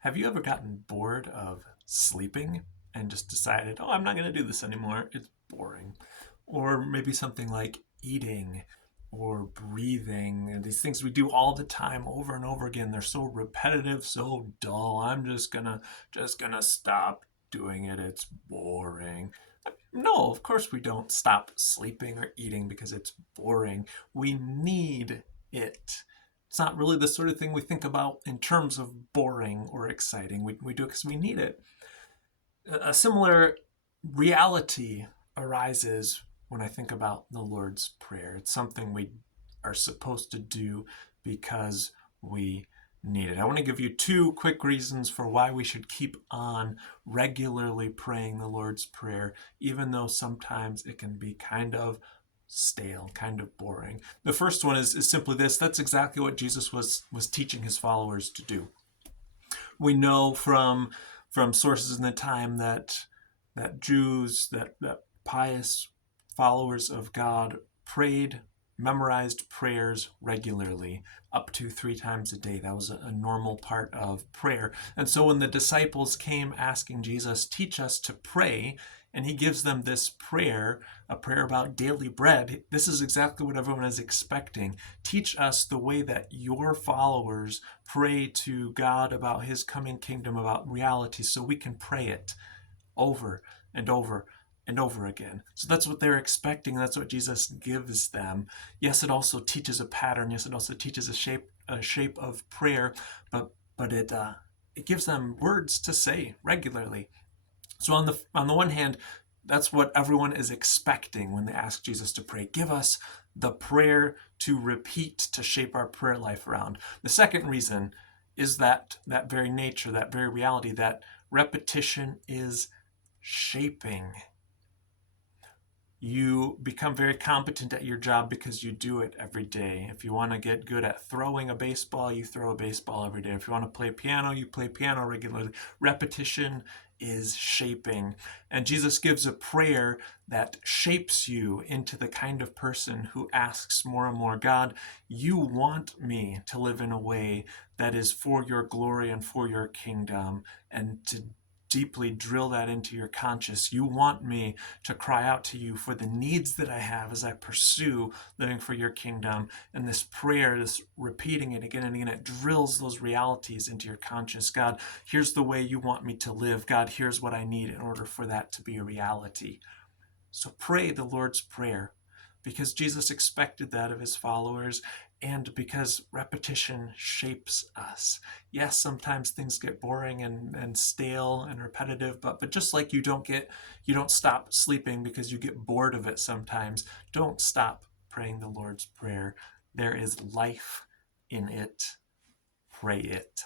Have you ever gotten bored of sleeping and just decided, oh, I'm not going to do this anymore? It's boring. Or maybe something like eating or breathing, and these things we do all the time over and over again. They're so repetitive, so dull. I'm just gonna stop doing it. It's boring. No, of course we don't stop sleeping or eating because it's boring. We need it. It's not really the sort of thing we think about in terms of boring or exciting. We do it because we need it. A similar reality arises when I think about the Lord's Prayer. It's something we are supposed to do because we need it. I want to give you two quick reasons for why we should keep on regularly praying the Lord's Prayer, even though sometimes it can be kind of stale, kind of boring. The first one is simply this: that's exactly what Jesus was teaching his followers to do. We know from sources in the time that Jews, that pious followers of God prayed, memorized prayers regularly, up to 3 times a day. That was a normal part of prayer. And so when the disciples came asking Jesus, teach us to pray, and he gives them this prayer, a prayer about daily bread, this is exactly what everyone is expecting. Teach us the way that your followers pray to God about his coming kingdom, about reality, so we can pray it over and over and over again. So that's what they're expecting. That's what Jesus gives them. Yes, it also teaches a pattern. Yes, it also teaches a shape of prayer, but it gives them words to say regularly. So on the one hand, that's what everyone is expecting when they ask Jesus to pray. Give us the prayer to repeat, to shape our prayer life around. The second reason is that very nature, that very reality, that repetition is shaping. You become very competent at your job because you do it every day. If you want to get good at throwing a baseball, you throw a baseball every day. If you want to play piano, you play piano regularly. Repetition is shaping. And Jesus gives a prayer that shapes you into the kind of person who asks more and more, God, you want me to live in a way that is for your glory and for your kingdom, and to deeply drill that into your conscience. You want me to cry out to you for the needs that I have as I pursue living for your kingdom. And this prayer, this repeating it again and again, it drills those realities into your conscience. God, here's the way you want me to live. God, here's what I need in order for that to be a reality. So pray the Lord's Prayer because Jesus expected that of his followers, and because repetition shapes us. Yes, sometimes things get boring and stale and repetitive, but just like you don't stop sleeping because you get bored of it sometimes, don't stop praying the Lord's Prayer. There is life in it. Pray it.